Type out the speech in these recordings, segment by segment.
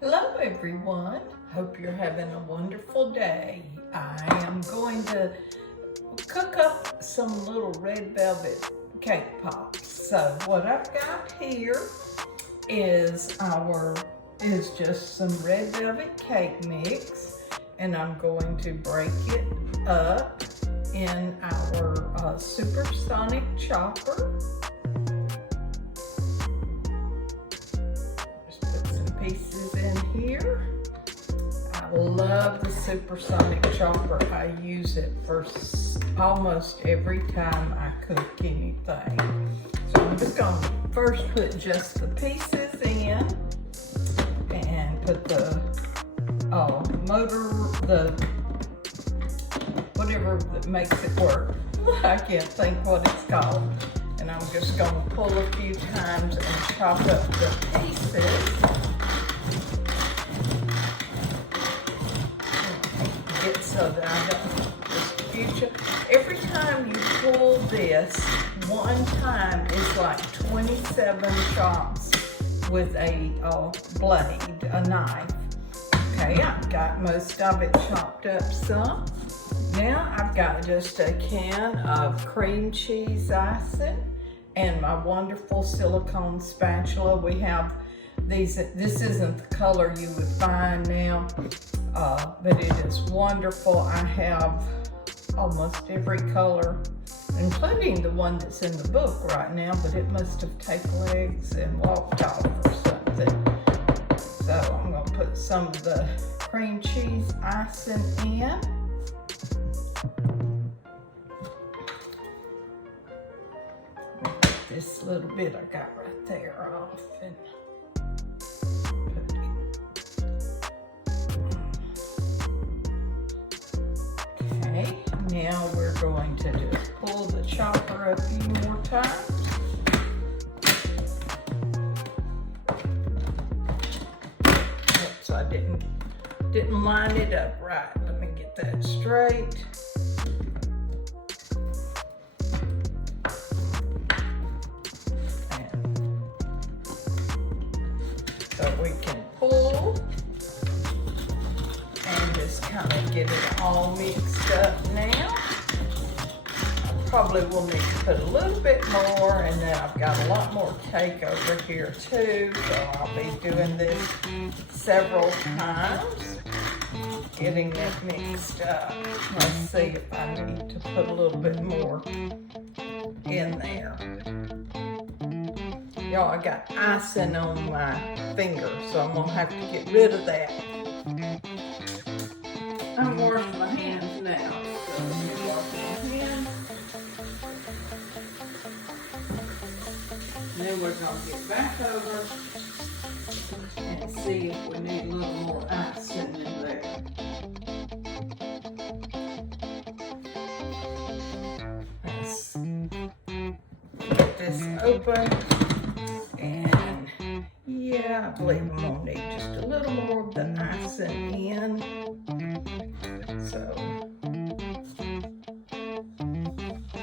Hello everyone, hope you're having a wonderful day. I am going to cook up some little red velvet cake pops. So what I've got here is just some red velvet cake mix, and I'm going to break it up in our supersonic chopper. Pieces in here. I love the supersonic chopper. I use it for almost every time I cook anything. So I'm just going to first put just the pieces in and put the whatever that makes it work. I can't think what it's called. And I'm just going to pull a few times and chop up the pieces. So that I don't every time you pull this, one time is like 27 chops with a blade, a knife. Okay, I've got most of it chopped up some. Now I've got just a can of cream cheese icing and my wonderful silicone spatula. We have these, this isn't the color you would find now, but it is wonderful. I have almost every color, including the one that's in the book right now, but it must have taken legs and walked off or something. So I'm going to put some of the cream cheese icing in. This little bit I got right there off and okay, now we're going to just pull the chopper a few more times. Oops, I didn't line it up right. Let me get that straight. So we can pull and just kind of get it all mixed up now. I probably will need to put a little bit more, and then I've got a lot more cake over here too, so I'll be doing this several times, getting it mixed up. Let's see if I need to put a little bit more in there. Y'all, I got icing on my finger, so I'm gonna have to get rid of that. I'm washing my hands now, so let me wash my hands. And then we're gonna get back over and see if we need a little more icing in there. Let's get this open. And yeah, I believe I'm gonna need just a little more of the icing in. So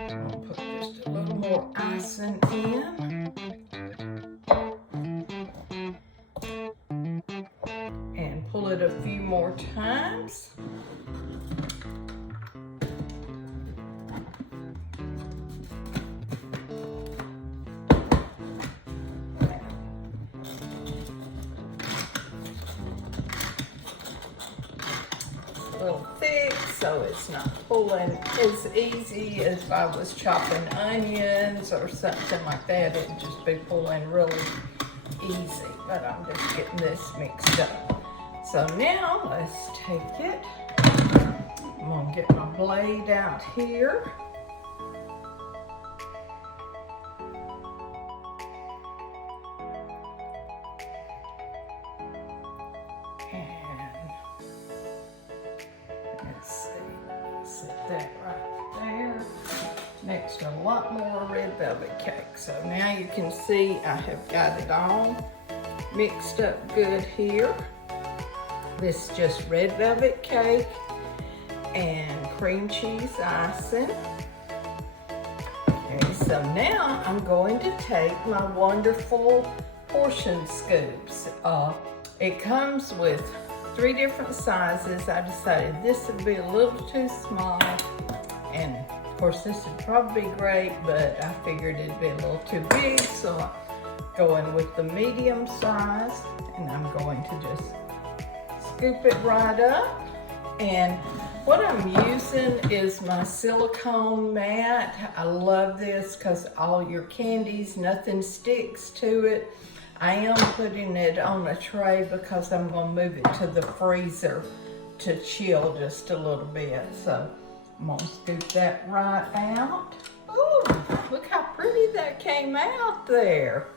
I'll put just a little more icing in. And pull it a few more times. A little thick, so it's not pulling as easy as if I was chopping onions or something like that. It'd just be pulling really easy, but I'm just getting this mixed up. So now let's take it. I'm gonna get my blade out here. That right there next to a lot more red velvet cake. So now you can see I have got it all mixed up good here. This is just red velvet cake and cream cheese icing. Okay, so now I'm going to take my wonderful portion scoops. It comes with 3 different sizes. I decided this would be a little too small, and of course this would probably be great, but I figured it'd be a little too big, so I'm going with the medium size, and I'm going to just scoop it right up. And what I'm using is my silicone mat. I love this because all your candies, nothing sticks to it. I am putting it on a tray because I'm going to move it to the freezer to chill just a little bit. So I'm going to scoop that right out. Ooh, look how pretty that came out there.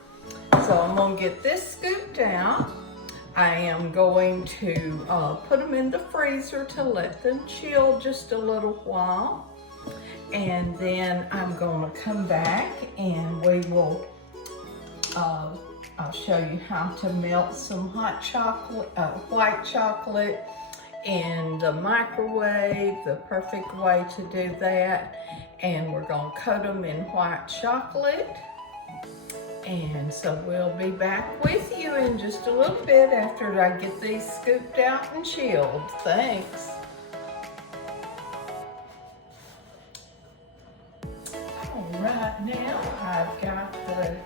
So I'm going to get this scooped out. I am going to put them in the freezer to let them chill just a little while. And then I'm going to come back and we will I'll show you how to melt some hot chocolate, white chocolate in the microwave, the perfect way to do that. And we're going to coat them in white chocolate. And so we'll be back with you in just a little bit after I get these scooped out and chilled. Thanks. All right, now I've got the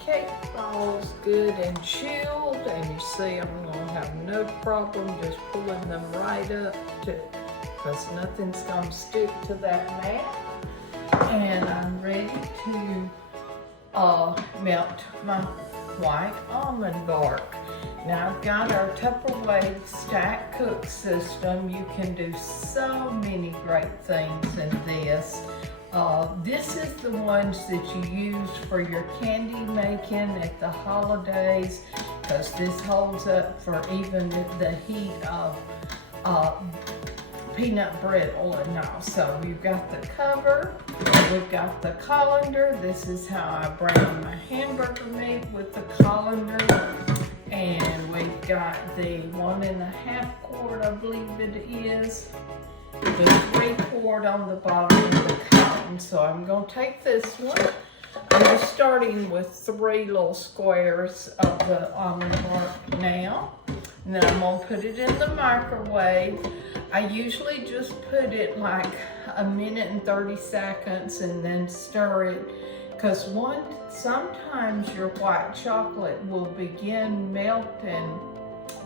cake balls good and chilled, and you see I'm going to have no problem just pulling them right up because nothing's going to stick to that mat. And I'm ready to melt my white almond bark. Now I've got our Tupperware stack cook system. You can do so many great things in this. This is the ones that you use for your candy making at the holidays, because this holds up for even the heat of peanut brittle and all. So you've got the cover, we've got the colander. This is how I brown my hamburger meat with the colander. And we've got the 1.5 quart, I believe it is, the 3 quart on the bottom of the cotton. So I'm going to take this one. I'm just starting with 3 little squares of the almond bark now. And then I'm going to put it in the microwave. I usually just put it like 1 minute and 30 seconds and then stir it, because sometimes your white chocolate will begin melting,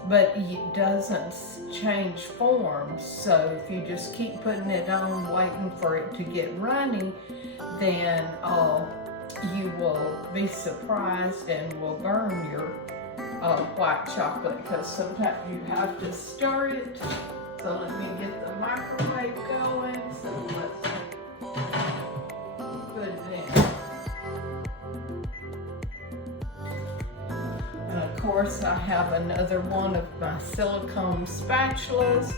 but it doesn't change form. So if you just keep putting it on, waiting for it to get runny, then you will be surprised and will burn your white chocolate, because sometimes you have to stir it. So let me get the microwave going. So let's put it in. And of course I have another one of my silicone spatulas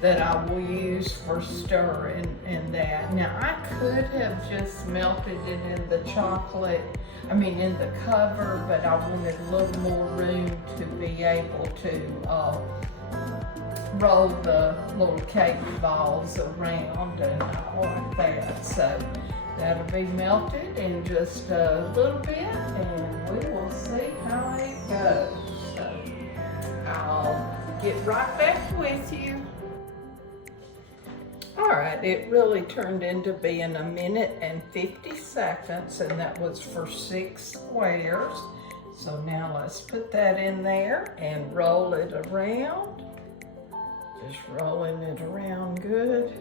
that I will use for stirring and that. Now I could have just melted it in the chocolate, in the cover, but I wanted a little more room to be able to roll the little cake balls around and all like that. So that'll be melted in just a little bit, and we will see how it goes. So I'll get right back with you. All right, it really turned into being 1 minute and 50 seconds, and that was for 6 squares. So now let's put that in there and roll it around. Just rolling it around good.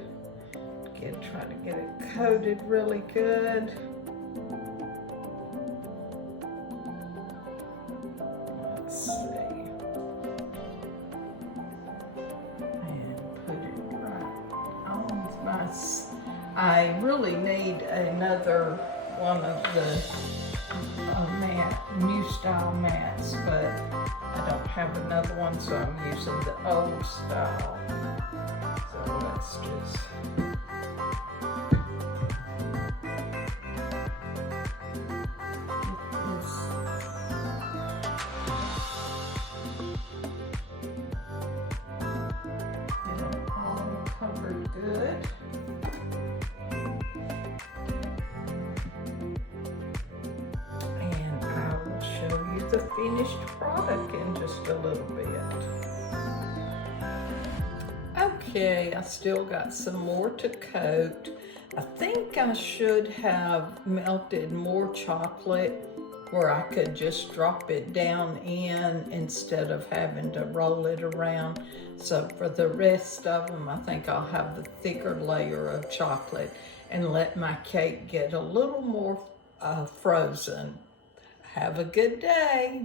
Try to get it coated really good. Let's see. And put it right on my... I really need another one of the new style mats, but I don't have another one, so I'm using the old style. So let's just... the finished product in just a little bit. Okay, I still got some more to coat. I think I should have melted more chocolate where I could just drop it down in instead of having to roll it around. So for the rest of them, I think I'll have the thicker layer of chocolate and let my cake get a little more frozen. Have a good day.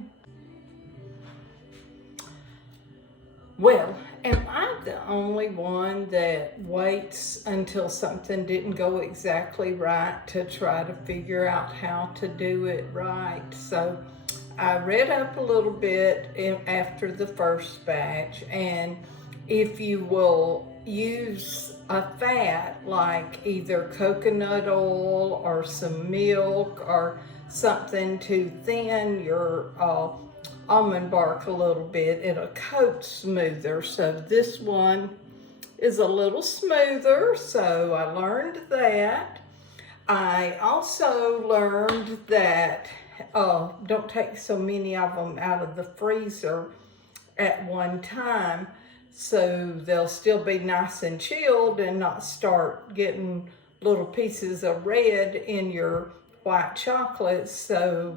Well, am I the only one that waits until something didn't go exactly right to try to figure out how to do it right? So I read up a little bit after the first batch, and if you will use a fat like either coconut oil or some milk or something to thin your almond bark a little bit, it'll coat smoother. So this one is a little smoother, so I learned that. I also learned that don't take so many of them out of the freezer at one time, so they'll still be nice and chilled and not start getting little pieces of red in your white chocolate. So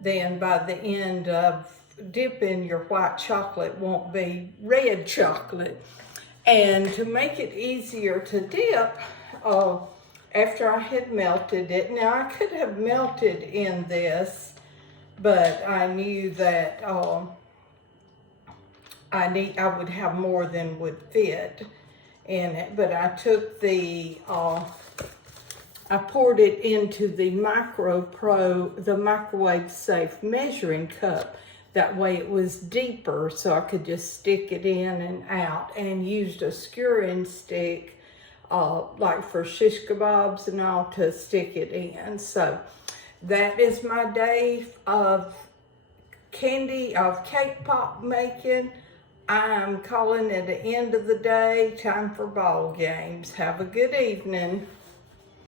then by the end of dipping, your white chocolate won't be red chocolate. And to make it easier to dip, after I had melted it, now I could have melted in this, but I knew that I would have more than would fit in it. But I took the I poured it into the microwave safe measuring cup. That way it was deeper, so I could just stick it in and out, and used a skewering stick, like for shish kebabs and all, to stick it in. So that is my day of cake pop making. I'm calling it the end of the day. Time for ball games. Have a good evening.